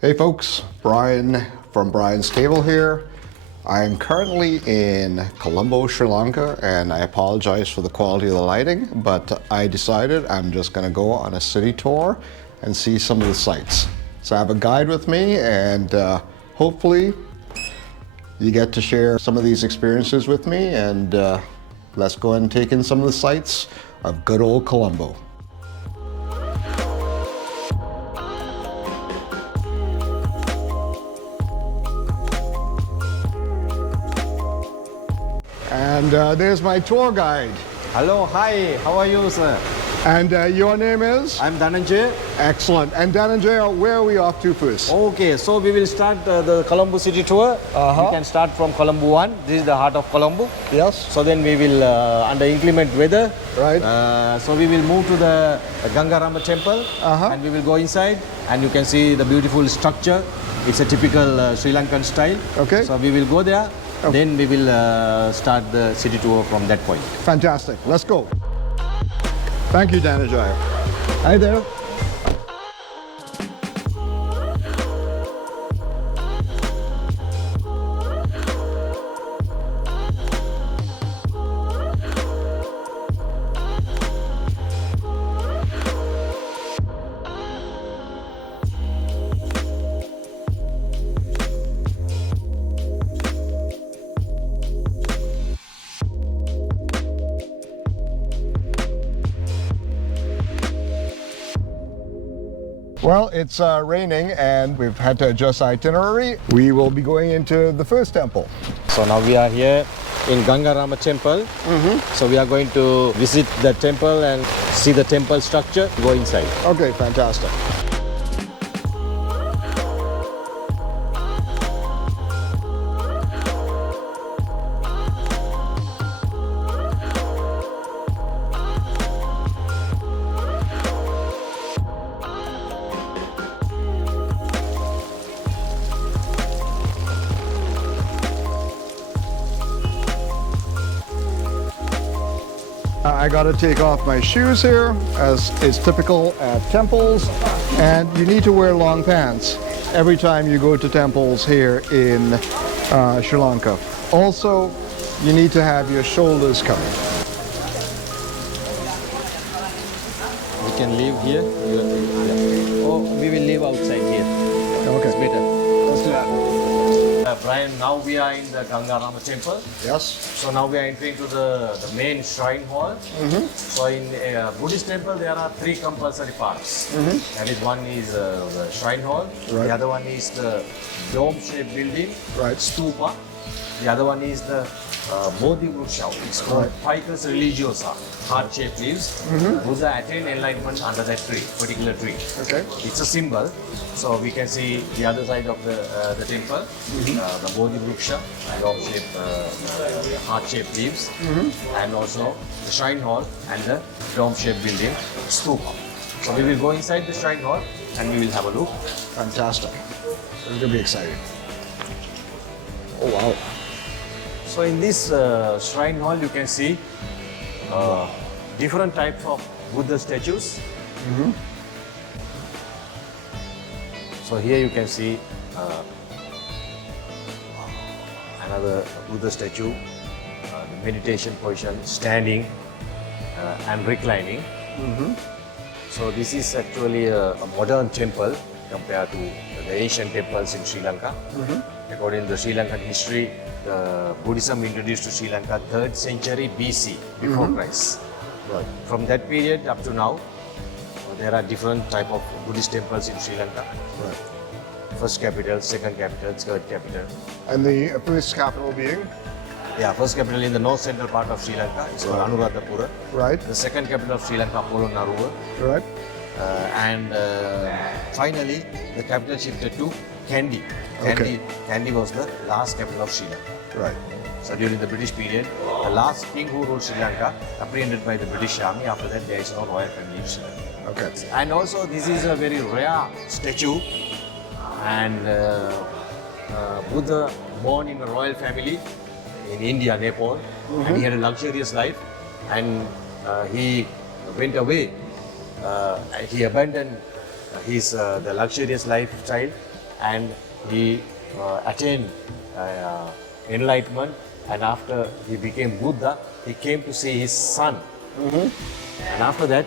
Hey folks, Brian from Brian's Table here. I am currently in Colombo, Sri Lanka, and I apologize for the quality of the lighting, but I decided I'm just going to go on a city tour and see some of the sights. So I have a guide with me, and hopefully you get to share some of these experiences with me, and let's go ahead and take in some of the sights of good old Colombo. And there's my tour guide. Hello, hi, how are you, sir? And your name is? I'm Dhananjay. Excellent. And Dhananjay, where are we off to first? Okay, so we will start the Colombo city tour. We can start from Colombo 1. This is the heart of Colombo. Yes. So then we will, under inclement weather, Right. So we will move to the Gangaramaya Temple and we will go inside and you can see the beautiful structure. It's a typical Sri Lankan style. Okay. So we will go there. Okay. Then we will start the city tour from that point. Fantastic. Let's go. Thank you, Dhananjay. Hi there. Well, it's raining and we've had to adjust itinerary. We will be going into the first temple. So now we are here in Gangaramaya Temple. So we are going to visit the temple and see the temple structure, go inside. Okay, fantastic. I got to take off my shoes here, as is typical at temples, and you need to wear long pants every time you go to temples here in Sri Lanka. Also, you need to have your shoulders covered. We can leave here. Oh, we will leave outside here. Okay. It's better. Let's do that. Brian, now we are in the Gangaramaya Temple. Yes. So now we are entering to the main shrine hall. So in Buddhist temple there are 3 compulsory parts. That is, one is the shrine hall. Right. The other one is the dome-shaped building, Right. Stupa. The other one is the Bodhi-vruksha. It's called Ficus religiosa, heart-shaped leaves. Buddha attained enlightenment under that tree, particular tree. Okay. It's a symbol. So we can see the other side of the temple, the Bodhi-vruksha, dome-shaped, heart-shaped leaves, and also the shrine hall and the dome-shaped building, Stupa. So we will go inside the shrine hall and we will have a look. Fantastic. It's going to be exciting. Oh, wow. So in this shrine hall, you can see different types of Buddha statues. So here you can see another Buddha statue, the meditation position, standing and reclining. So this is actually a modern temple compared to the ancient temples in Sri Lanka. According to the Sri Lankan history, the Buddhism introduced to Sri Lanka 3rd century BC, before Christ. Right. From that period up to now, there are different type of Buddhist temples in Sri Lanka. Right. First capital, second capital, third capital. And the first capital being? Yeah, first capital in the north central part of Sri Lanka, it's called Anuradhapura. Right. The second capital of Sri Lanka, Polonnaruwa. Right. And finally, the capital shifted to Kandy. Okay. Kandy was the last capital of Sri Lanka. Right. So during the British period, the last king who ruled Sri Lanka, apprehended by the British army. After that, there is no royal family in Sri Lanka. Okay. And also, this is a very rare statue. And Buddha, born in a royal family in India, Nepal, and he had a luxurious life. And he went away. He abandoned the luxurious lifestyle and he attained enlightenment, and after he became Buddha, he came to see his son. And after that,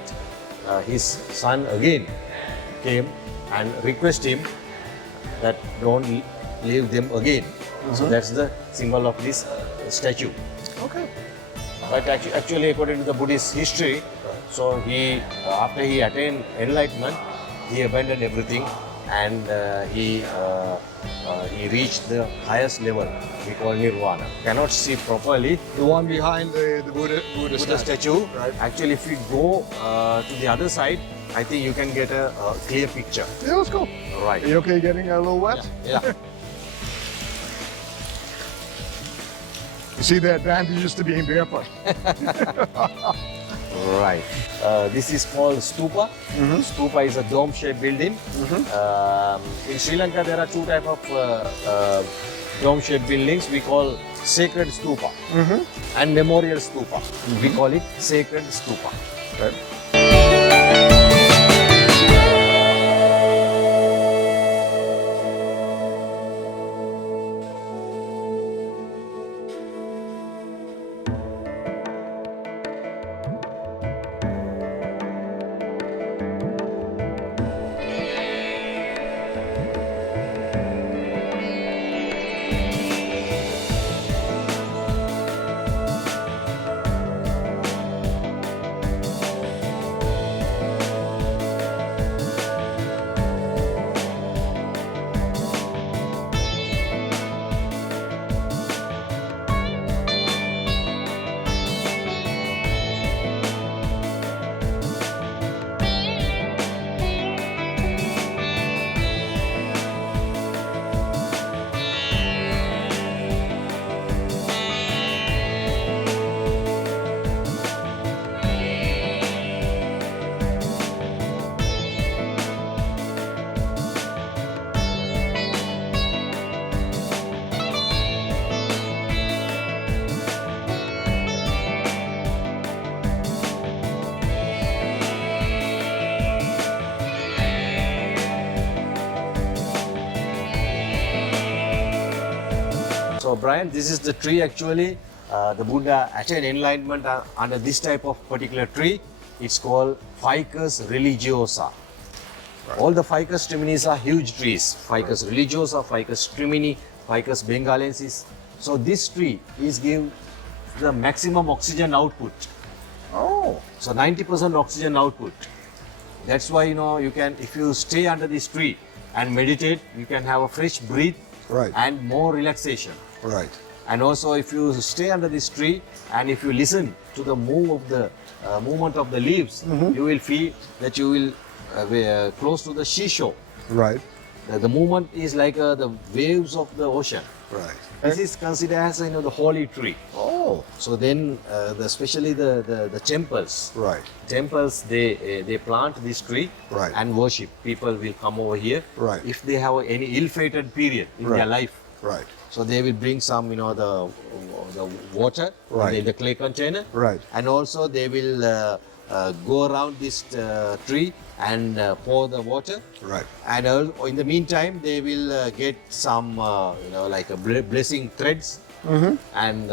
his son again came and requested him that don't leave them again. So that's the symbol of this statue. Okay. But actually, according to the Buddhist history, so he after he attained enlightenment, he abandoned everything, and he reached the highest level we call nirvana. Cannot see properly. The one behind the Buddha Buddha statue. Right. Actually, if we go to the other side, I think you can get a clear picture. Yeah, let's go. Right. Are you okay getting a little wet? Yeah. You see the advantages to being barefoot. Right. This is called Stupa. Stupa is a dome-shaped building. In Sri Lanka, there are two types of dome-shaped buildings. We call sacred Stupa and memorial Stupa. We call it sacred Stupa. Okay. So Brian, this is the tree actually. The Buddha attained enlightenment under this type of particular tree. It's called Ficus religiosa. Right. All the Ficus triminis are huge trees. Ficus religiosa, Ficus trimini, Ficus bengalensis. So this tree is give the maximum oxygen output. Oh. So 90% oxygen output. That's why you can, if you stay under this tree and meditate, you can have a fresh breath and more relaxation. Right. And also, if you stay under this tree and if you listen to the movement of the leaves, you will feel that you will be close to the seashore. Right. The movement is like the waves of the ocean. Right. This is considered as the holy tree. Oh. So then, especially the temples. Right. Temples they plant this tree and worship. People will come over here. Right. If they have any ill-fated period in their life. Right. So they will bring some, the water in the clay container. Right. And also they will go around this tree and pour the water. Right. And in the meantime, they will get some, like a blessing threads and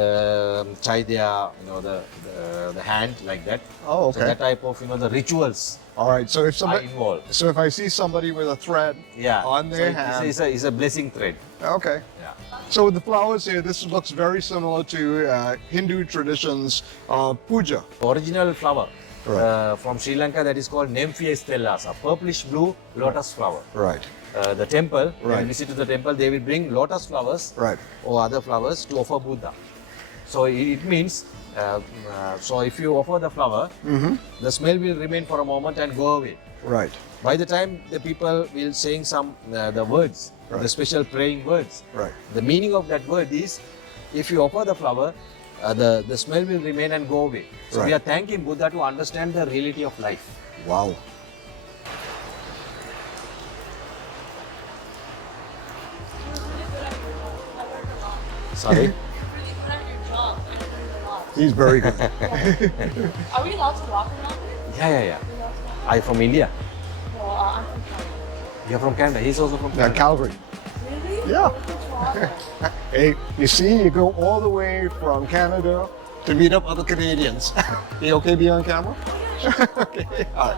tie their, the hand like that. Oh, okay. So that type of, the rituals. All right. So if are somebody, involved. so if I see somebody with a thread on their hand, it's a blessing thread. okay. Yeah. So with the flowers here, this looks very similar to Hindu traditions of puja. Original flower from Sri Lanka that is called Nymphaea stellata, purplish blue lotus flower. Right. The temple, when Right. you visit to the temple, they will bring lotus flowers Right. or other flowers to offer Buddha. So it means, so if you offer the flower, the smell will remain for a moment and go away. Right. By the time the people will saying some the words, the special praying words. Right. The meaning of that word is, if you offer the flower, the smell will remain and go away. So we are thanking Buddha to understand the reality of life. Wow. Sorry. He's very good. Are we allowed to walk around here? Yeah. Are you from India? No, I'm from Canada. You're from Canada. He's also from Canada. Calgary. Yeah. Hey, you see, you go all the way from Canada to meet up other Canadians. You okay being on camera? Okay. All right.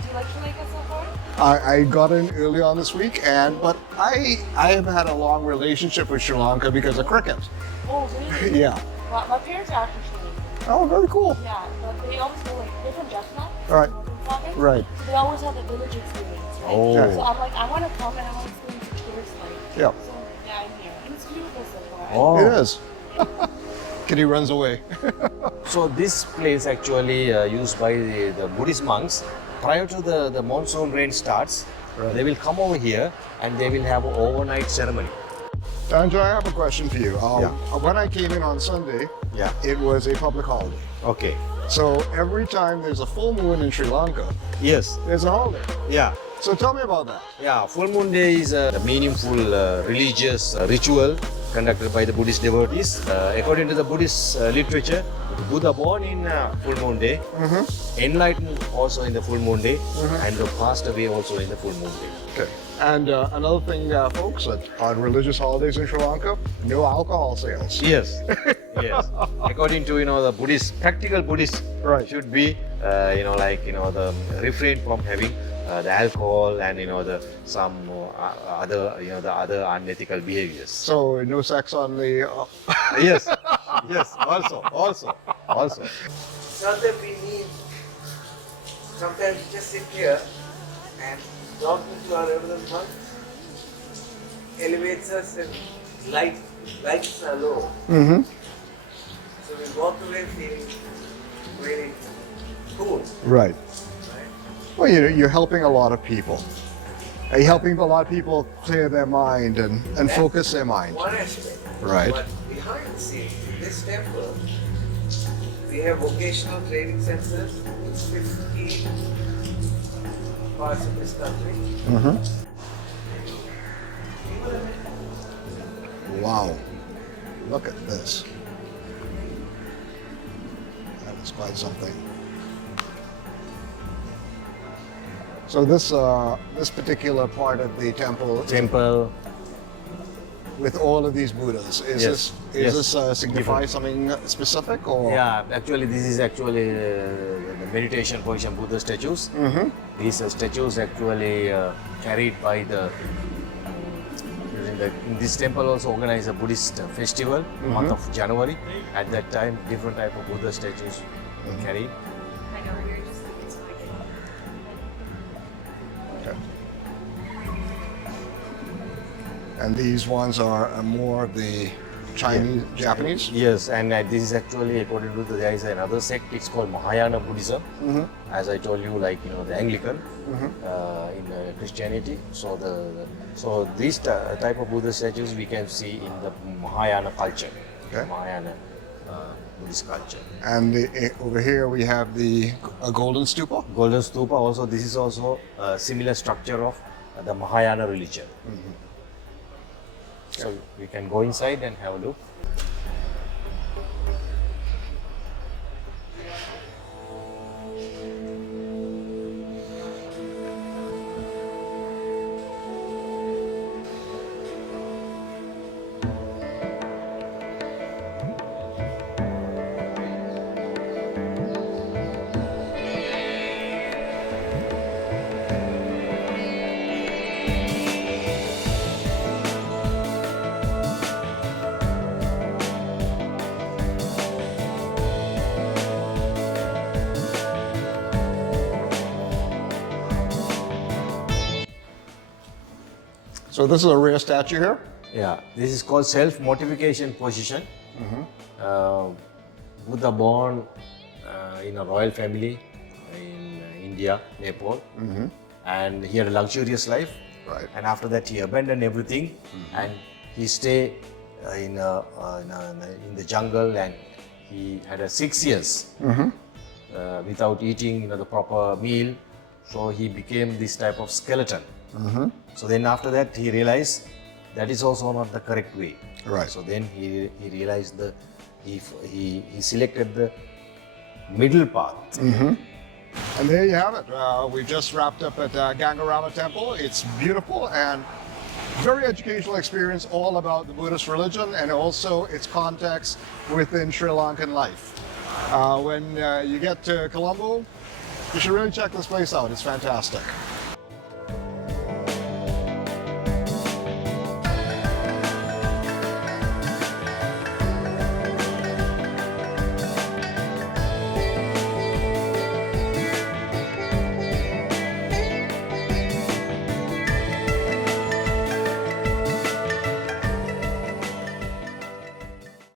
Do you like Sri Lanka so far? I got in early on this week, but I have had a long relationship with Sri Lanka because of cricket. Oh, really? Yeah. Well, my parents are actually Sri Lankan. Oh, very cool. Yeah, but they always go like, they're from Jaffna. Right. Province. Right. So they always have the village experience, right? Oh. Yeah. So I'm like, I want to come and I want to experience the tourist life. Yeah. So yeah, I'm here. And it's beautiful so far. Oh. It is. Kitty runs away. So this place actually used by the Buddhist monks. Prior to the monsoon rain starts, they will come over here and they will have an overnight ceremony. Andrew, I have a question for you. Yeah. When I came in on Sunday, Yeah. it was a public holiday. Okay. So every time there's a full moon in Sri Lanka, Yes. there's a holiday. Yeah. So tell me about that. Yeah. Full moon day is a meaningful religious ritual conducted by the Buddhist devotees. According to the Buddhist literature, Buddha born in full moon day, enlightened also in the full moon day, and passed away also in the full moon day. Okay. And another thing, folks, on religious holidays in Sri Lanka, no alcohol sales. Yes, yes. According to the Buddhist, practical Buddhist Right. should be the refrain from having the alcohol and some other the other unethical behaviors. So no sex on the. Yes, yes. Also. It's not that we need sometimes just sit here and talking to our reverend monks elevates us and lights are low. Mm-hmm. So we walk away feeling really cool. Right. Right? Well, you're helping a lot of people. You're helping a lot of people clear their mind and That's focus their mind. One aspect. Right. But behind the scenes, in this temple, we have vocational training centers in 50 parts of this country. Mm-hmm. Wow. Look at this. That is quite something. So this particular part of the temple, Temple. with all of these Buddhas, is Yes. this Yes. signify something specific or? Yeah, actually, this is actually the meditation position Buddha statues. Mm-hmm. These statues actually carried by in this temple also organize a Buddhist festival, month of January. At that time, different type of Buddha statues were carried. I know, you're just like, it's like, Okay. And these ones are more of the Chinese, Japanese? Yes, and this is actually according to there is another sect. It's called Mahayana Buddhism. As I told you, like the Anglican in Christianity. So these type of Buddha statues we can see in the Mahayana culture, Okay. Mahayana Buddhist culture. And over here we have the golden stupa. Golden Stupa also. This is also a similar structure of the Mahayana religion. So we can go inside and have a look. So this is a rare statue here. Yeah, this is called self-mortification position. Buddha born in a royal family in India, Nepal, and he had a luxurious life. Right. And after that, he abandoned everything and he stayed in the jungle, and he had 6 years without eating the proper meal. So he became this type of skeleton. So then after that, he realized that is also not the correct way. Right. So then he realized he selected the middle path. And there you have it. We just wrapped up at Gangaramaya Temple. It's beautiful, and Very educational experience, all about the Buddhist religion and also its context within Sri Lankan life. When you get to Colombo, you should really check this place out. It's fantastic.